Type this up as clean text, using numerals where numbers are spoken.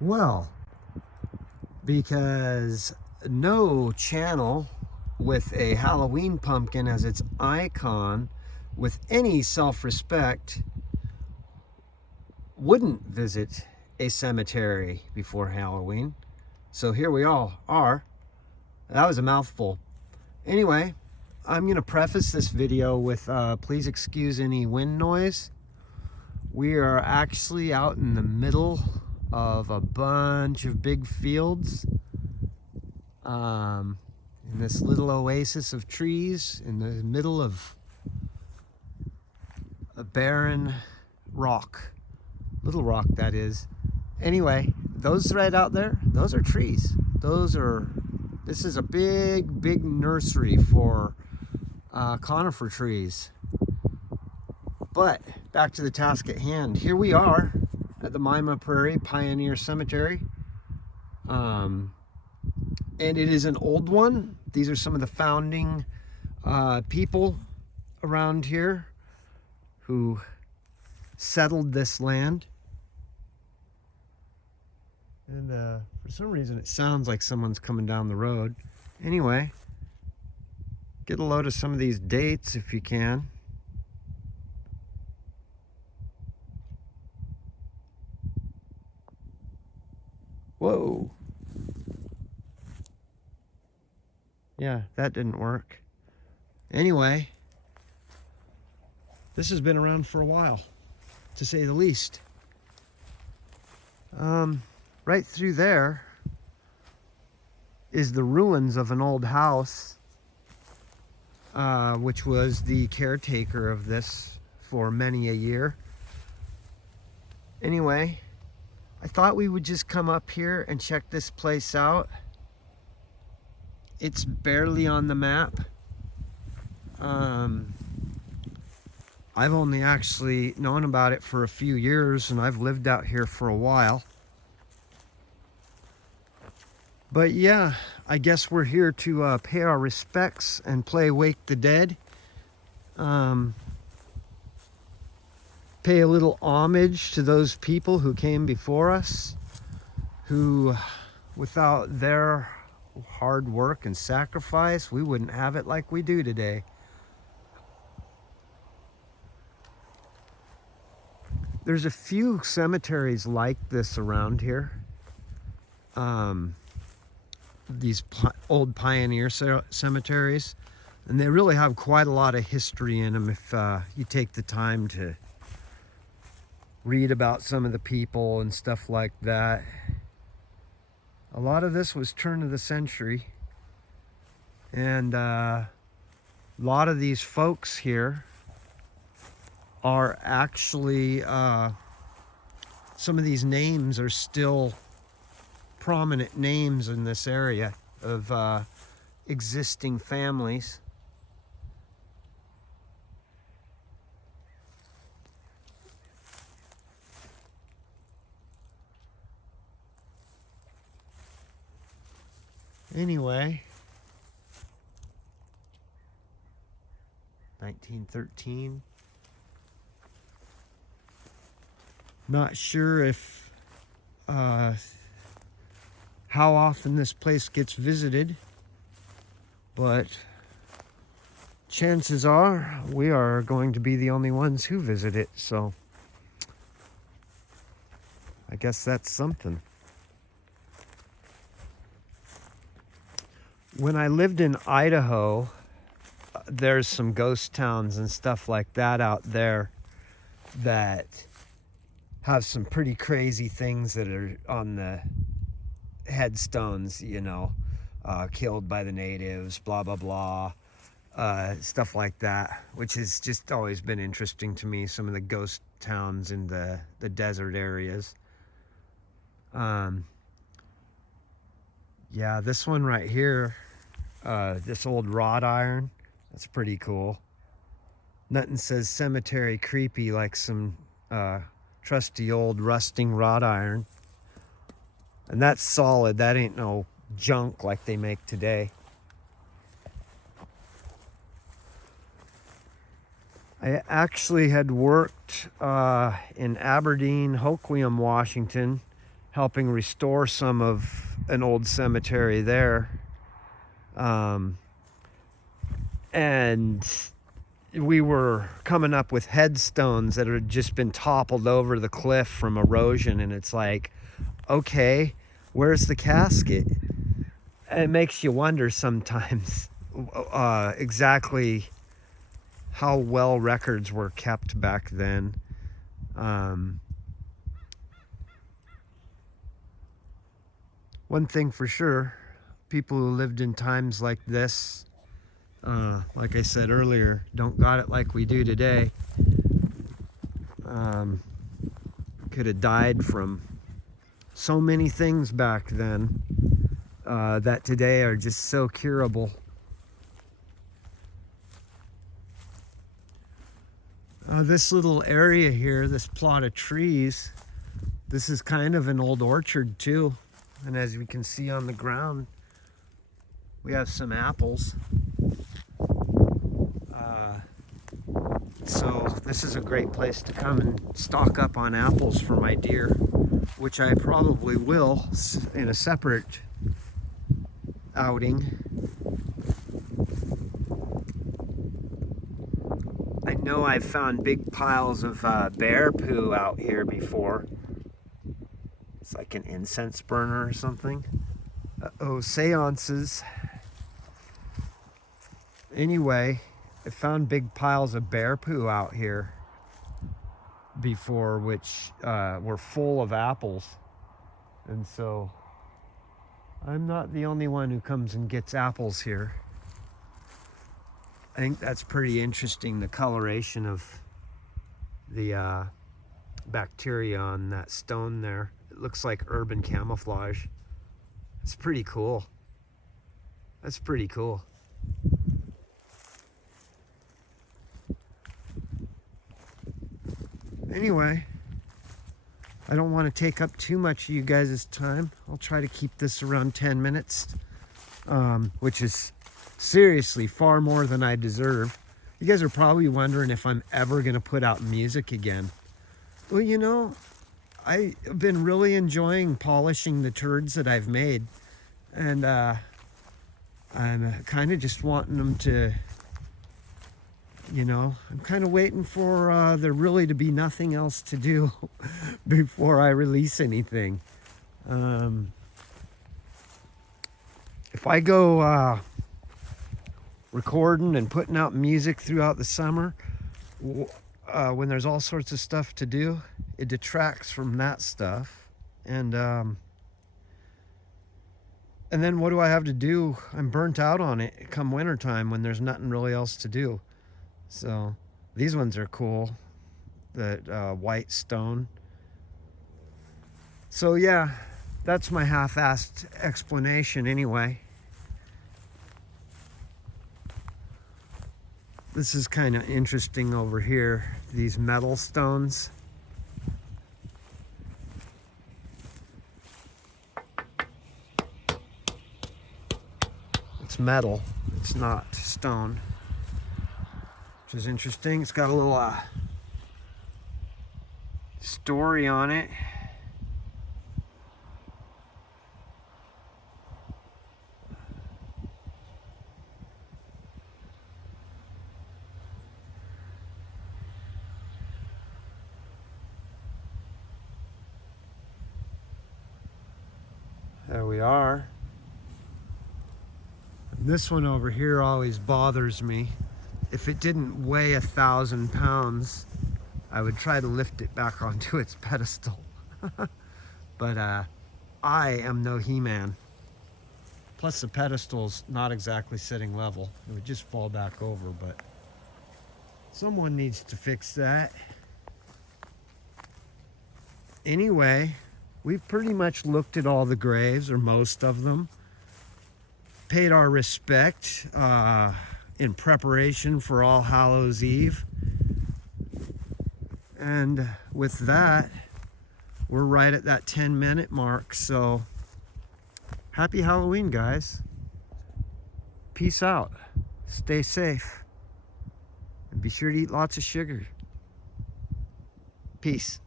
Well, because no channel with a Halloween pumpkin as its icon with any self-respect wouldn't visit a cemetery before Halloween. So here we all are. That was a mouthful. Anyway, I'm going to preface this video with please excuse any wind noise. We are actually out in the middle of a bunch of big fields in this little oasis of trees in the middle of a barren rock. Little rock, that is. Anyway, those right out there, those are trees. This is a big nursery for conifer trees. But back to the task at hand. Here we are at the Mima Prairie Pioneer Cemetery. And it is an old one. These are some of the founding people around here who settled this land. And for some reason it sounds like someone's coming down the road. Anyway, get a load of some of these dates if you can. Whoa. Yeah, that didn't work. Anyway, this has been around for a while, to say the least. Right through there is the ruins of an old house, which was the caretaker of this for many a year. Anyway, I thought we would just come up here and check this place out. It's barely on the map. I've only actually known about it for a few years, and I've lived out here for a while. But yeah, I guess we're here to pay our respects and play Wake the Dead. Pay a little homage to those people who came before us, who, without their hard work and sacrifice, we wouldn't have it like we do today. There's a few cemeteries like this around here. These old pioneer cemeteries, and they really have quite a lot of history in them if you take the time to read about some of the people and stuff like that. A lot of this was turn of the century, and a lot of these folks here are actually some of these names are still prominent names in this area of existing families. Anyway, 1913. Not sure if how often this place gets visited, but chances are we are going to be the only ones who visit it, so I guess that's something. When I lived in Idaho, there's some ghost towns and stuff like that out there that have some pretty crazy things that are on the headstones, you know, killed by the natives, blah, blah, blah, stuff like that, which has just always been interesting to me, some of the ghost towns in the desert areas. Yeah, this one right here, this old wrought iron, that's pretty cool. Nothing says cemetery creepy like some trusty old rusting wrought iron. And that's solid, that ain't no junk like they make today. I actually had worked in Aberdeen, Hoquiam, Washington, helping restore some of an old cemetery there. And we were coming up with headstones that had just been toppled over the cliff from erosion, and it's like, okay, where's the casket? It makes you wonder sometimes exactly how well records were kept back then. One thing for sure, people who lived in times like this, like I said earlier, don't got it like we do today. Could have died from so many things back then that today are just so curable. This little area here, this plot of trees, this is kind of an old orchard too. And as we can see on the ground, we have some apples. So this is a great place to come and stock up on apples for my deer, which I probably will in a separate outing. I know I've found big piles of bear poo out here before. It's like an incense burner or something. Uh-oh, seances. Anyway, I found big piles of bear poo out here before, which were full of apples. And so I'm not the only one who comes and gets apples here. I think that's pretty interesting, the coloration of the bacteria on that stone there. It looks like urban camouflage. It's pretty cool. That's pretty cool. Anyway, I don't want to take up too much of you guys' time. I'll try to keep this around 10 minutes, which is seriously far more than I deserve. You guys are probably wondering if I'm ever going to put out music again. Well, you know, I've been really enjoying polishing the turds that I've made. And I'm kind of just wanting them to, you know, I'm kind of waiting for there really to be nothing else to do before I release anything. If I go recording and putting out music throughout the summer, when there's all sorts of stuff to do, it detracts from that stuff. And then what do I have to do? I'm burnt out on it come wintertime when there's nothing really else to do. So these ones are cool, that white stone. So yeah, that's my half-assed explanation anyway. This is kind of interesting over here, these metal stones. It's metal, it's not stone, which is interesting. It's got a little story on it. There we are. This one over here always bothers me. If it didn't weigh 1,000 pounds, I would try to lift it back onto its pedestal. But I am no He-Man. Plus the pedestal's not exactly sitting level. It would just fall back over, but someone needs to fix that. Anyway, we've pretty much looked at all the graves, or most of them. Paid our respect in preparation for All Hallows Eve. And with that, we're right at that 10-minute mark. So happy Halloween, guys. Peace out. Stay safe. And be sure to eat lots of sugar. Peace.